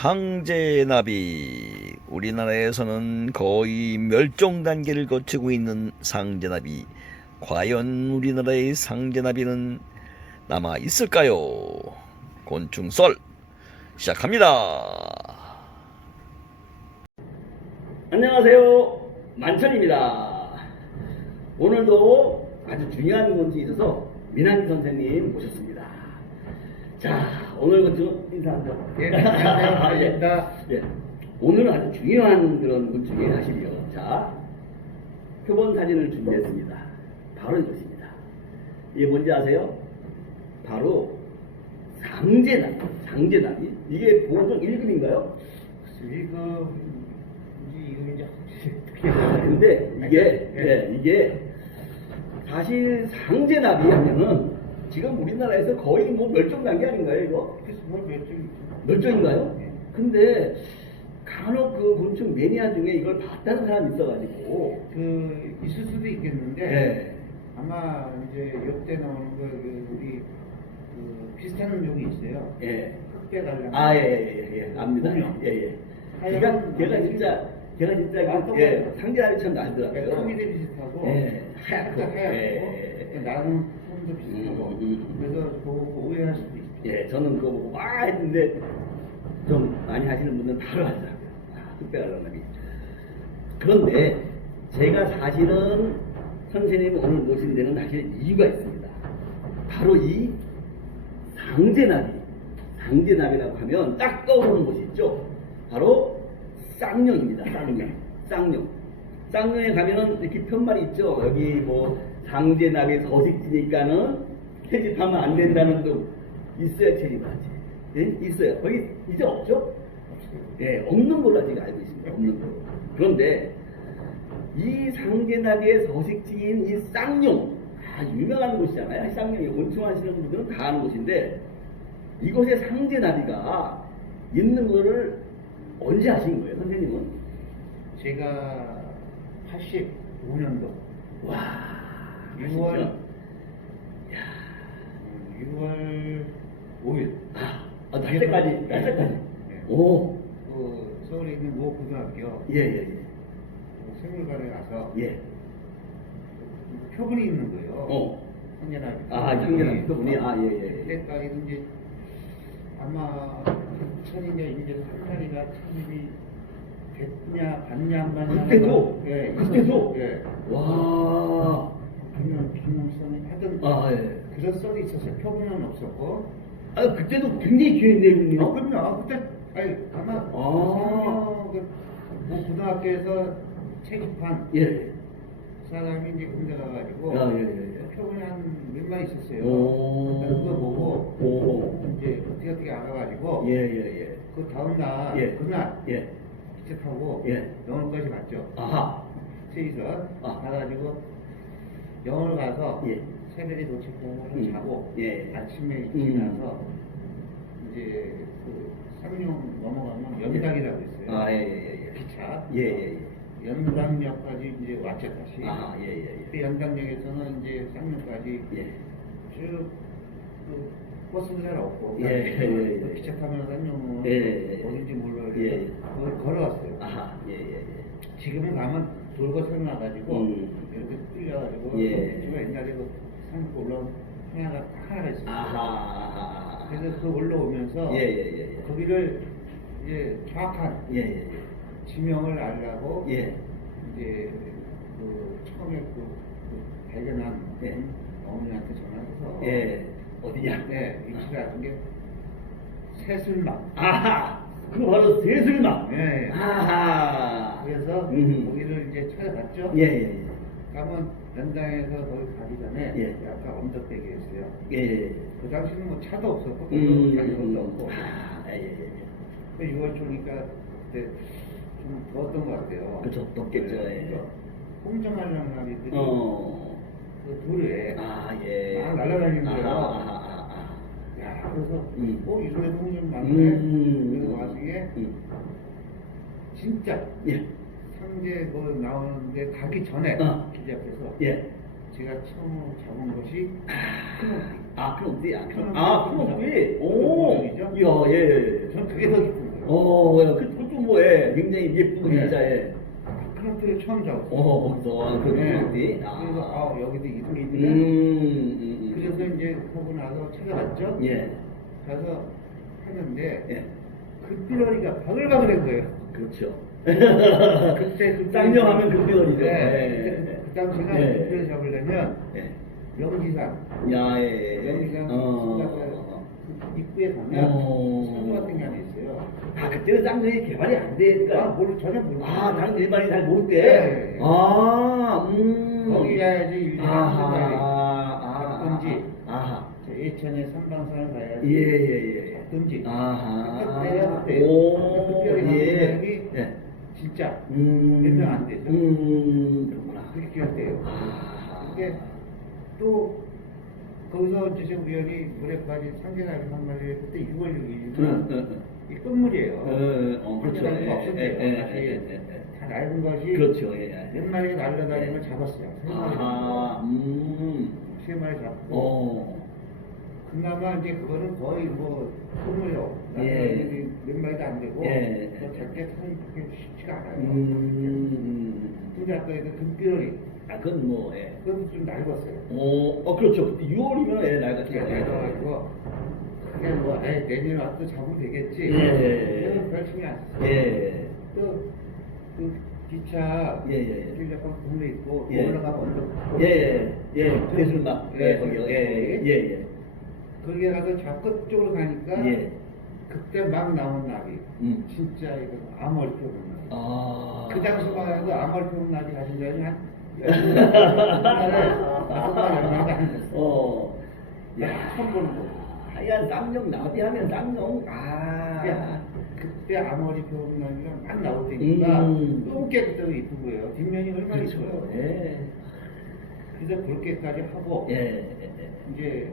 상제나비 우리나라에서는 거의 멸종 단계를 거치고 있는 상제나비 과연 우리나라의 상제나비는 남아 있을까요? 곤충 썰 시작합니다. 안녕하세요. 만천입니다. 오늘도 아주 중요한 곤충이 있어서 민한 선생님 모셨습니다. 자, 오늘 곤충 인사 한번. 예, 안녕하세요. 반갑습니다. 예. 오늘은 아주 중요한 그런 곤충이 사실이요. 자, 표본 사진을 준비했습니다. 바로 이것입니다. 이게 뭔지 아세요? 바로 상제나비. 상제나비. 이게 보통 1급인가요? 이거 이거 이제 어떻게 아, 근데 이게 예. 예, 이게 사실 상제나비 하면은 지금 우리나라에서 거의 뭐 멸종 단계 아닌가요 이거? 그래서 뭘 멸종 멸종인가요? 예. 근데 간혹 그 곤충 매니아 중에 이걸 봤다는 사람이 있어가지고 그 있을 수도 있겠는데 예. 아마 이제 역대 나오는 거그 우리 그 비슷한 종이 있어요. 예. 흑백 알람. 아, 예, 예, 예, 예. 압니다. 공룡. 예, 예. 걔가, 건 걔가. 진짜, 걔가 진짜, 아, 그. 예, 상제나비처럼 나더라고요. 토미대 비슷하고 예, 하얗고, 하얗고 예. 나는 비슷하고 음. 그래서 그거 보고 오해할 수도 있죠. 예, 저는 그거 보고 와 했는데 좀 많이 하시는 분들은 바로 하더라고요. 아, 흑백 알라나비. 그런데 제가 사실은 선생님 오늘 모신 데는 사실 이유가 있습니다. 바로 이 상제나비. 상제나비라고 하면 딱 떠오르는 곳이 있죠. 바로 쌍용입니다. 쌍용. 쌍용. 쌍용에 가면은 이렇게 편말이 있죠. 여기 뭐 상제나비 서식지니까는 채집하면 안 된다는 도 있어야 채집하지. 예? 있어요. 거기 이제 없죠? 예, 없는 걸로 지금 알고 있습니다. 없는 걸로. 그런데 이 상제나비의 서식지인 이 쌍용, 아, 유명한 곳이잖아요. 쌍용이 곤충 하시는 분들은 다 아는 곳인데 이곳에 상제나비가 있는 거를 언제 하신 거예요, 선생님은? 제가 85년도 와, 6월 진짜? 6월 5일 아, 아 날짜까지, 날짜까지. 네. 오, 그 서울에 있는 모 고등학교 예, 예, 예. 생물관에 가서 예. 표본이 있는 거예요. 어. 형제나 아, 형제나 표본이? 아, 예, 예, 예. 그때까지 이제 아마 천이냐 이제 삼살이가 참이 됐냐 봤냐 안 봤냐 그때도? 예 그때도? 예 와. 비명 비명성이 하던 아, 예. 그런 썰이 있었어요. 표본은 없었고 아, 그때도 굉장히 귀한 아, 내용이요. 그럼요. 아, 그때, 아니, 아마, 아. 그, 뭐, 고등학교에서 체집한 예. 사람이 이제 군대 가가지고, 아, 예, 예, 예. 표본이 한몇 마리 있었어요. 오. 그거 보고, 오. 이제 어떻게 어떻게 알아가지고, 예, 예, 예. 그 다음날, 예. 그날, 예. 기차 타고, 예. 영월까지 갔죠. 아하. 세이서 아. 가가지고, 영월 가서, 예. 새벽에 도착해서 음. 자고, 예. 아침에 음. 일어나서, 이제 그 삼룡 넘어가면 연당이라고 있어요. 아, 예, 예, 예. 기차. 예, 예, 예. 연당역까지 이제 왔죠 다시. 아, 예, 예, 예. 그때 연당역에서는 이제 쌍용까지 예. 쭉그 버스도 잘 없고. 예, 예, 예, 예. 기차 타면 쌍용은 예, 예, 예. 어딘지 몰라요. 예, 예. 그걸 걸어왔어요. 아하. 예, 예, 예. 지금은 가면 돌고 세워놔가지고 음. 예. 제가 옛날에 그 산고 올라온 하나가 하나가 있어요. 아하. 그래서 그 올라오면서 예, 예, 예, 예. 거기를 이제 정확한 예, 예, 지명을 알라고 예. 예. 이제 그 처음에 그, 그 발견한 예. 분 어머니한테 전화해서 예. 어디냐? 네 위치를 아는 게 새술막 아하. 그거 바로 대술막. 네. 아하. 그래서 음. 거기를 이제 찾아갔죠. 예, 예, 예. 가면 연당에서 거기 가기 전에 예. 약간 언덕배기였어요. 예, 예. 그 당시는 뭐 차도 없었고 음, 가격도 없고 아, 예, 예, 예. 그 6월 초니까 그때 좀 더웠던 것 같아요. 그쵸, 덥겠죠, 네, 예. 홍정하려는 날이들이 어. 그 돌에 아, 예. 막 날아다니는 거예요. 아하, 아하, 아하. 야 그래서 음. 어 이번에 홍정 많네. 음. 그래서 와중에 음. 진짜 예. 상제 뭐 나오는데 가기 전에 어. 기자 앞에서 예. 제가 처음 잡은 것이. 아, 그럼 어디? 아, 큰옥비. 아, 그럼 어디? 오. 큰옥비죠? 이야, 예, 예, 예. 전 그게 더 기쁜 거예요. 어, 뭐야, 그, 그것도 뭐, 예, 굉장히 예쁘고, 네. 진짜, 예. 크로트를 처음 잡았어요. 어, 거기서, 그, 네. 네. 그래서 아 여기도 이름이 음, 있네. 음, 음. 그래서 이제 하고 나서 찾아갔죠. 예, 가서 하는데 예. 급비러리가 바글바글한 거예요. 그렇죠. 그때 그 쌍용하면 급비러리죠. 네. 예. 그때 그 당시가 예. 급비러 잡으려면 예. 명지산 야, 예, 예. 명지산 어. 그 입구에 가면 어. 산소 같은 게 하나 있어요. 아, 그때는 쌍용이 개발이 안 되니까. 아, 모르 전혀 모르. 아, 나는 일반인 잘 모를 때. 네. 아, 음. 거기 가야지. 아하, 갔든지. 아하. 저 예천에 삼방산을 가야지. 예, 예, 예. 갔든지. 아하. 그때야 그때. 오, 예. 예. 진짜 음. 몇명안 되죠. 음, 그렇구나. 그렇게 기억돼요. 아. 근데 또 거기서 이제 우연히 모래까지 상계나기 한 마리 그때 6월 응, 6일이면 응, 응. 이 끝물이에요. 어, 어, 그렇죠. 예, 없었대요. 예, 예, 예, 예, 예. 다 낡은 것이 그렇죠. 예, 예. 몇 마리가 날려다니면 잡았어요. 세 마리 아하, 음. 세 마리 잡고 어. 그나마 이제 그거는 거의 뭐 끝물이요. 예. 몇 마리도 안 되고 예. 뭐 작게 타 쉽지가 않아요. 음. 아까 그 금비러리 아, 그건 뭐, 예. 그것도 좀 낡았어요. 어, 어, 그렇죠. 6월이면 예, 그게 거. 낡아가지고 그게 뭐 아예 내년에 와서 잡으면 되겠지. 예. 그래서 별 신경 안 썼어요. 예. 또 그 기차 예, 예, 예. 길 약간 동네 있고 예. 올라가면 언덕 예, 예, 예. 대술막. 예, 예, 거기요. 거기. 예, 예, 예. 거기에 가서 저 끝쪽으로 가니까 예. 그때 막 나온 나비 음. 진짜 이거 암월표 나비 아. 그 당시만 해도 암월표 나비 가신 적이 한 옛날에 다섯 마리 열 마리가 안 됐어 어. 야, 처음 보는 거 하얀 쌍용 나비 하면 쌍용. 아. 야, 그때 아머리 표현 나비가 막 나올 테니까 음. 너무 깨끗하고 이쁜 거예요 뒷면이 얼마나 그렇죠. 이뻐요 예. 그래서 그렇게까지 하고 예. 예. 이제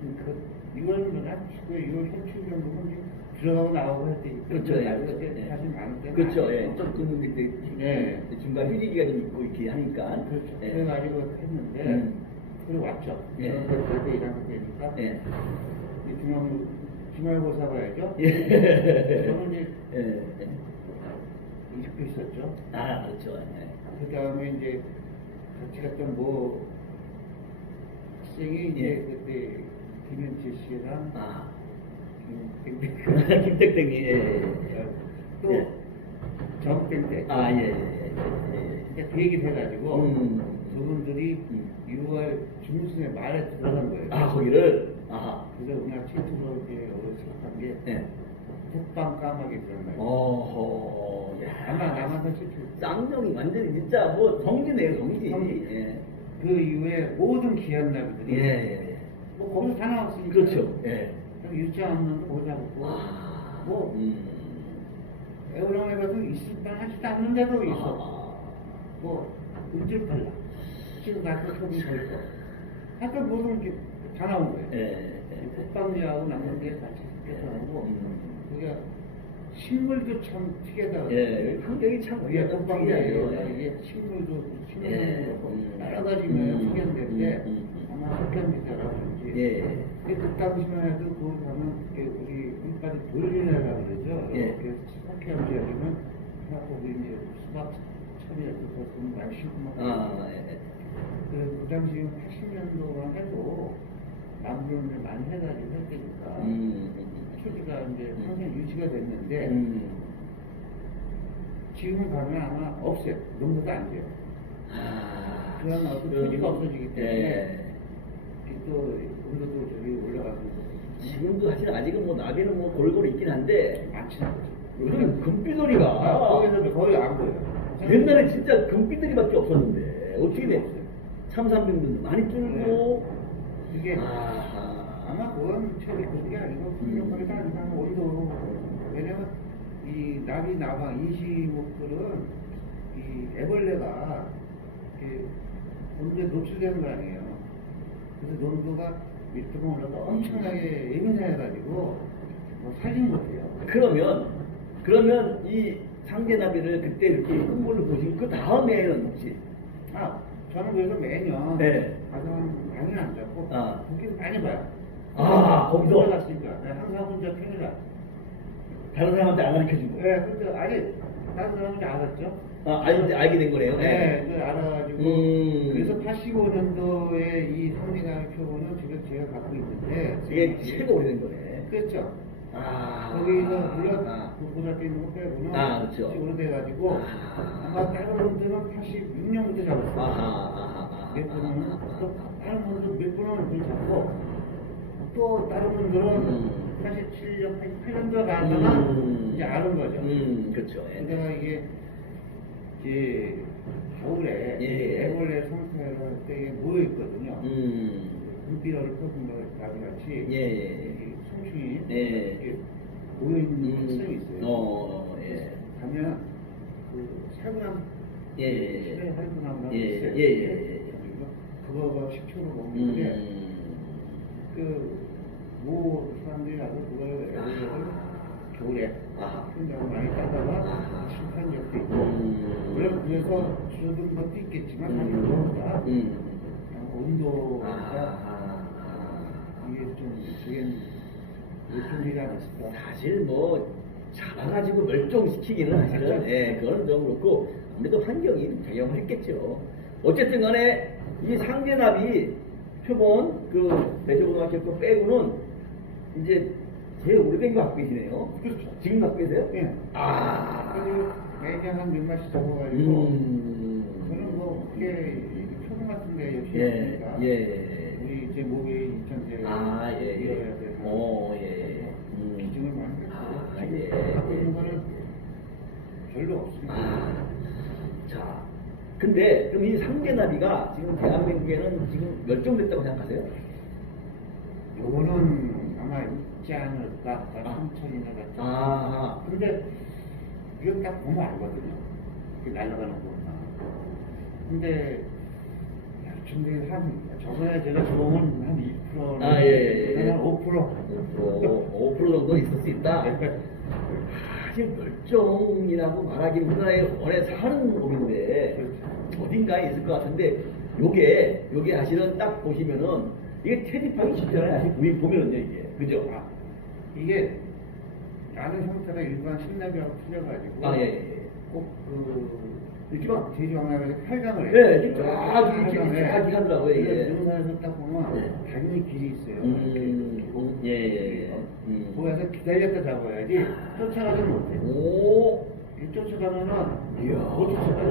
그 6월 뭐나 6월 17일 정도면 이제 들어가고 나오고 할 때니까 그렇죠. 예. 그때 사실 때 그렇죠. 예. 조금 그때 네. 중간 휴지기가 좀 있고 이렇게 하니까. 그렇죠. 예. 그래가지고 했는데 음. 그리고 왔죠. 예. 그래서 일하면 되니까 예. 이 중앙 주말고사 봐야죠. 예. 저는 이제 예. 예. 이직도 있었죠. 아, 그렇죠. 예. 그 다음에 이제 같이 갔던 뭐 학생이 이제 예. 그때 김현채 씨랑 아. 김- 김택땡이, 예. 예. 또 예. 정땡땡. 아, 예, 예, 예. 예. 그러니까 그 얘기를 해가지고 음. 그분들이 음. 6월 중순에 말에 들어간 거예요. 아, 거기를? 아하. 그래서 우리가 최초로 이제 어색한 게 예. 국방 까마귀 그런 거예요. 어허, 야. 아마 남한테 최초. 쌍용이 완전히 진짜 뭐 성지네요, 성지. 성지. 예. 그 이후에 모든 귀한 나비들이 예, 예, 뭐 거기서 다 나왔으니까. 그렇죠. 예. 그럼 유치원 없는 거 보자 보고 아, 뭐 음. 애호랑에 가서 있을 뻔 하지도 않는 데도 있어. 아. 뭐 울줄팔라. 지금 가서 소리 걸고. 하여튼 모든 게다 나온 거예요. 예. 국방지하고 남는 게 같이 섞여서 음. 그게 식물도 참 특이하다. 예, 환경이 참 이게 우리가 국방지예요. 특이하죠. 이게 식물도 식물도 예. 그렇고 음. 여러 가지 면 음. 소개되는데 음, 음, 음. 흑현미자라든지 예. 그 당시만 해도 가면 이게 우리 일반이 돌리라고 그러죠. 예. 그래서 석현 지역이면 거기 이제 수박 거기 많이 심고 막. 아, 예. 그, 그 당시 80년도만 해도 나무를 많이 해가지고 했으니까 음. 초기가 이제 항상 유지가 됐는데 음. 지금 가면 아마 없어요. 농사도 안 돼요. 아. 그런 어떤 그, 토지가 없어지기 때문에 예. 또 온도도 저기 올라가서 지금도 사실 아직은 뭐 나비는 뭐 골고루 있긴 한데 많지는 않죠. 요즘 금비돌이가 아, 거기서도 거의 안 보여요. 옛날에 진짜 금비돌이밖에 없었는데 어떻게 돼? 참삼병도 많이 뚫고 이게 아하. 아마 그건 처리 그게 아니고 풍력하게도 아니고 온도 왜냐면 이 나비 나방 인시목들은 이 애벌레가 이렇게 온도에 노출되는 거 아니에요. 그래서 농도가 밑으로 올라가 엄청나게 예민해가지고 뭐 살진 못해요. 그러면 그러면 이 상계나비를 그때 이렇게 큰 걸로 보시고 그 다음에는 혹시 아 저는 그래서 매년 네. 가서 많이 안 잡고 아. 거기서 많이 봐요. 아, 거기서? 갔으니까 네, 항상 혼자 나. 다른 사람한테 안 가르쳐 준 거. 네, 근데 아니 다른 사람이 알았죠. 아, 알게, 알게 된 거네요. 네, 그 알아가지고 음. 그래서 85년도에 이 성리나의 표본은 지금 제가 갖고 있는데 이게 최고 오래된 거네. 그렇죠. 아. 거기서 물론 아. 그 고등학교 있는 거 빼고는 아, 그렇죠. 오래돼가지고 아. 아마 다른 분들은 86년부터 잡았어요. 아하. 몇 분은 또 다른 분들 몇 분은 물 잡고 또 다른 분들은 음. 87년, 88년도 가다가 음. 이제 아는 거죠. 음, 그렇죠. 예. 그러니까 이게 이제 겨울에 예. 애벌레 성체를 때에 모여 있거든요. 음. 퍼진 거 나비 같이 예, 예. 이 성충이 예. 이렇게 모여 있는 특성이 음. 있어요. 어, 예. 가면 그 살구나무 예, 예, 예. 시대에 살구나무라고 예, 있어요. 예, 예, 예. 그거가 식초로 먹는데 음. 그모 사람들이 가서 그걸 애벌레를 겨울에. 혼자서 많이 따다가. 실패한 적도 있고 음. 그래- 그래서 줄어든 것도 있겠지만 사실 음. 그거보다 음. 온도가 아, 이게 좀 되게 요즘이지 않았을까 사실 뭐 잡아가지고 멸종시키기는 사실은 그렇죠. 예 그거는 좀 그렇고 아무래도 환경이 작용을 했겠죠. 어쨌든 간에 이 상계납이 표본 그 대조고등학교 거 빼고는 이제 제일 오래된 거 갖고 계시네요. 그렇죠. 지금 갖고 계세요? 예. 아. 그리고 매년 한몇 마씩 잡아가지고 음. 저는 뭐 그게 같은데 역시 예, 있으니까 예. 우리 이제 목이 2000세 아, 예, 예. 이어야 돼서 오, 예. 음. 기증을 많이 했고 아, 지금 예. 갖고 있는 거는 별로 없습니다. 아, 자, 근데 그럼 이 상계나비가 지금 대한민국에는 지금 멸종됐다고 생각하세요? 요거는 아마 있지 않을까 아. 삼천이나 같은 아, 근데 이거 딱 보면 알거든요 그 날아가는 거구나 근데 한 저번에 제가 좋은 한 2%는 아, 예, 예, 예. 한 5%. 5%, 5% 정도 있을 수 있다. 사실 멸종이라고 말하기 우리나라에 원래 사는 놈인데 어딘가에 있을 것 같은데 요게 요게 사실은 딱 보시면은 이게 채집하기 쉽잖아요. 사실 보이- 보면은요 이게 그죠? 아, 이게 나는 형태가 일반 신나비하고 틀려가지고 아, 예, 예. 꼭그 이렇게 막 제주왕나라에서 팔강을 해요. 네, 이렇게 쫙 이렇게 쫙 해. 하더라고요. 그래서 능선에서 딱 보면 네. 당연히 길이 있어요. 음, 이렇게. 예, 예, 예. 음. 거기서 기다렸다 잡아야지 쫓아가지 못해. 오, 이 쫓아가면은 이야.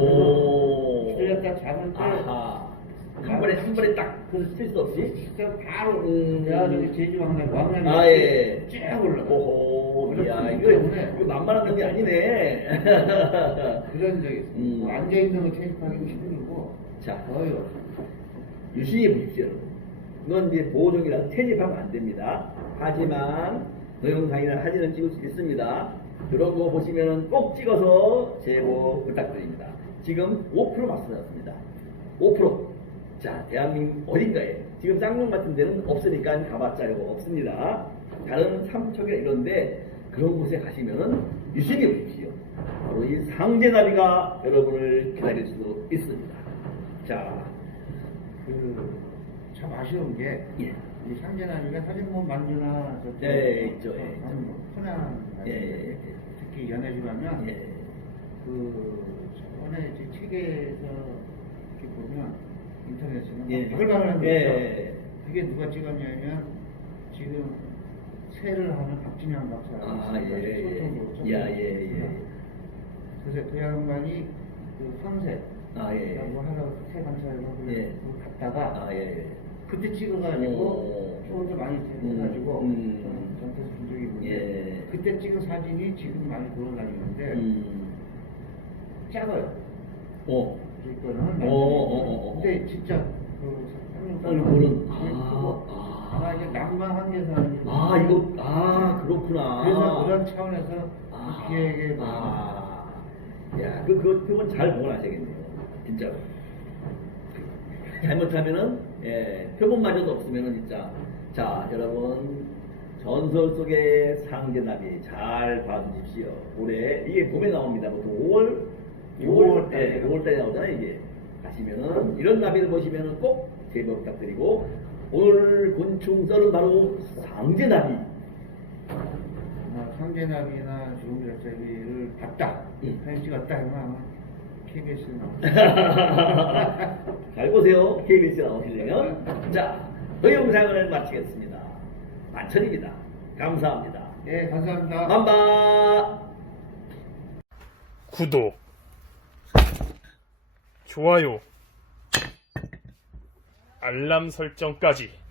오, 기다렸다 잡을 때 아하, 한 번에 한 번에 딱 그럴 수 없이. 바로 음. 내가 저기 제주 왕날 왕날이 아, 예. 쫙 올라가. 오호, 야, 그렇기 이거, 이거 만만한 놈이 아니네. 그런 적이 있어요. 음. 뭐 앉아 있는 거 체크하기도 힘들고 자. 거의 없어요. 유심히 보십시오. 이건 이제 보호종이라 채집하면 안 됩니다. 하지만 동영상이나 사진을 찍을 수 있습니다. 이런 거 보시면 꼭 찍어서 제보 부탁드립니다. 지금 5% 말씀하셨습니다. 5%. 자, 대한민국 어딘가에 지금 쌍용 같은 데는 없으니까 가봤자 이거 없습니다. 다른 삼척이나 이런데 그런 곳에 가시면은 유심히 보십시오. 바로 이 상제나비가 여러분을 기다릴 수도 있습니다. 자, 그 참 아쉬운 게 예. 이 상제나비가 사진 뭐 만주나 저 네, 있죠, 예. 뭐 흔한 예, 예, 예. 특히 연애집 하면 예. 그 저번에 이제 책에서 이렇게 보면 인터넷에는 예. 막 하는 거 예. 있죠. 그게 누가 찍었냐면 지금 새를 하는 박진영 박사 아, 예, 예. 야, 예, 예. 그래서 그 양반이 그 황새 아, 예. 라고 하러 새 관찰을 하고 예. 갔다가 아, 예. 그때 찍어가지고 오. 추억도 많이 해가지고 음. 저는 전태에서 본 적이 있는데 예. 그때 찍은 사진이 지금 많이 돌아다니는데 음. 작아요. 어. 이거는 어, 어, 어, 어. 근데 진짜 그 그거는- 아, 아, 아. 아마 이게 남방 한계산 아, 이거, 아, 그렇구나. 그래서 그런 차원에서 아, 기획에 아. 야, 그, 그, 그건 잘 보관하셔야겠네요. 진짜로. 잘못하면은, 예, 표본마저도 없으면은 진짜. 자, 여러분. 전설 속의 상제나비 잘 봐주십시오. 올해, 이게 봄에 나옵니다. 보통 5월, 6월, 예, 5월 달에 나오잖아요, 이게. 가시면은, 이런 나비를 보시면은 꼭 제보 부탁드리고, 오늘 곤충 썰은 바로 상제나비. 아, 황제나비나 주름절제비를 봤다. 음. 사진 찍었다 하면 아마 KBS에 나오죠. 잘 보세요. KBS 나오시려면. 자, 그 영상을 마치겠습니다. 만천입니다. 감사합니다. 예, 감사합니다. 만바! 구독, 좋아요, 알람 설정까지